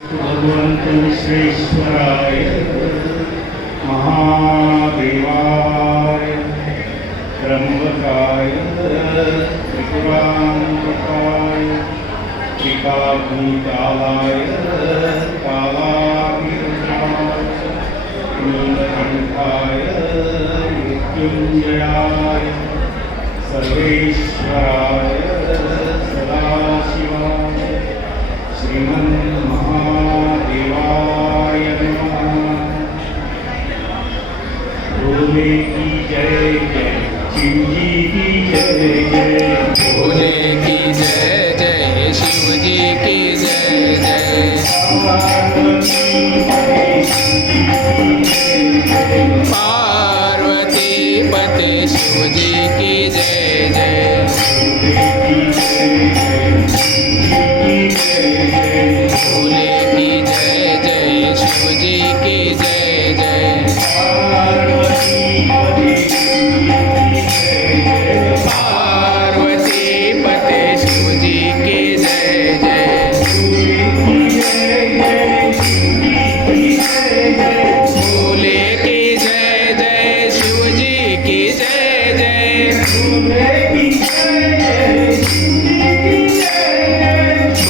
भगवन्तु विश्वेश्वराय महादेवाय त्र्यम्बकाय त्रिपुरान्तकाय टीकाभूतालाय कालाभिरुद्राय नीलकण्ठाय मृत्युञ्जयाय सर्वेश्वराय सदाशिवाय श्रीमन्महादेवाय नमः। भोले की जय जय, शिव जी की जय जय, भोले की जय जय, शिव जी की जय जय। पार्वती पते शिव जी की जय जय। भोले की जय जय, शिव जी की जय जय। पार्वती पते शिव जी की जय जय। भोले की जय जय, शिव जी की जय जय।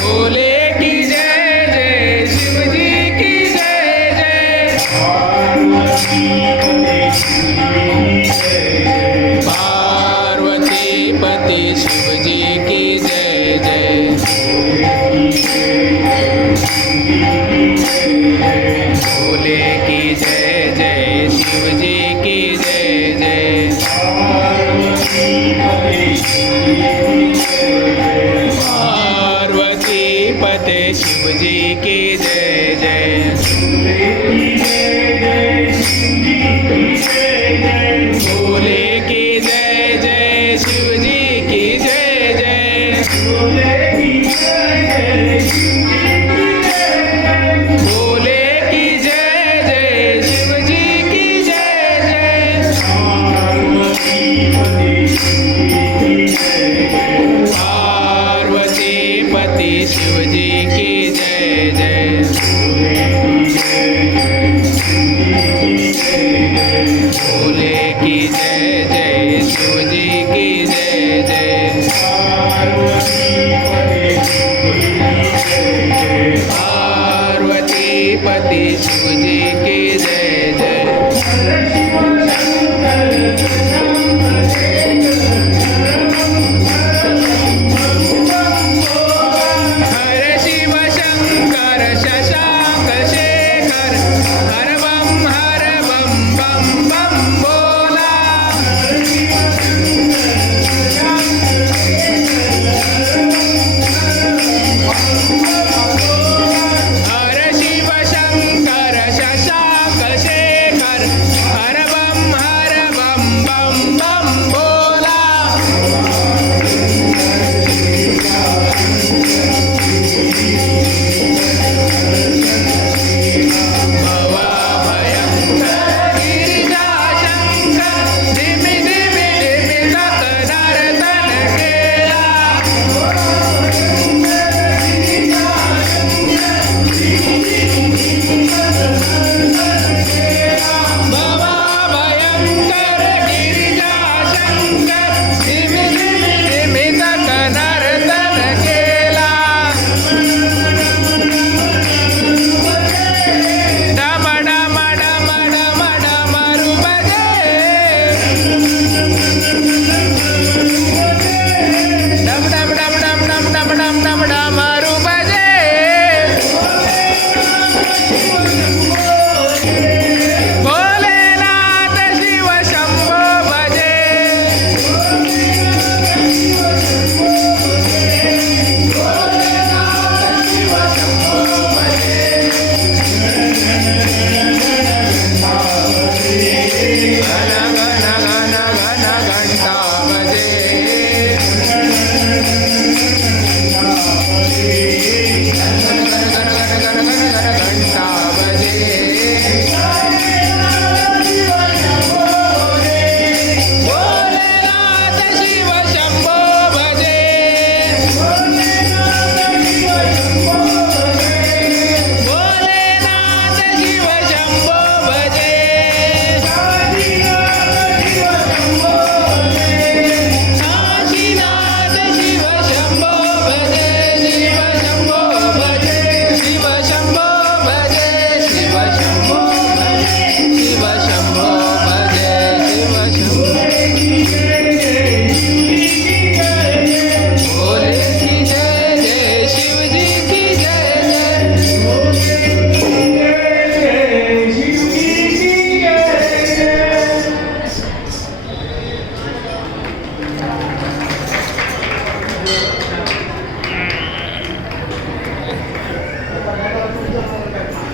भोले की जय जय, शिव जी की जय जय। पार्वती पति शिव जी की जय जय। भोले की जय जय, शिव जी की जय जय। पार्वती पते शिव जी की जय जय। भोले की जय जय, शिव जी की जय जय। भोले की जय जय, शिव जी की जय जय। पार्वती पति शिव जी की जय जय। भोले की जय जय, शिव जी की जय जय। पार्वती पति शिव जी की जय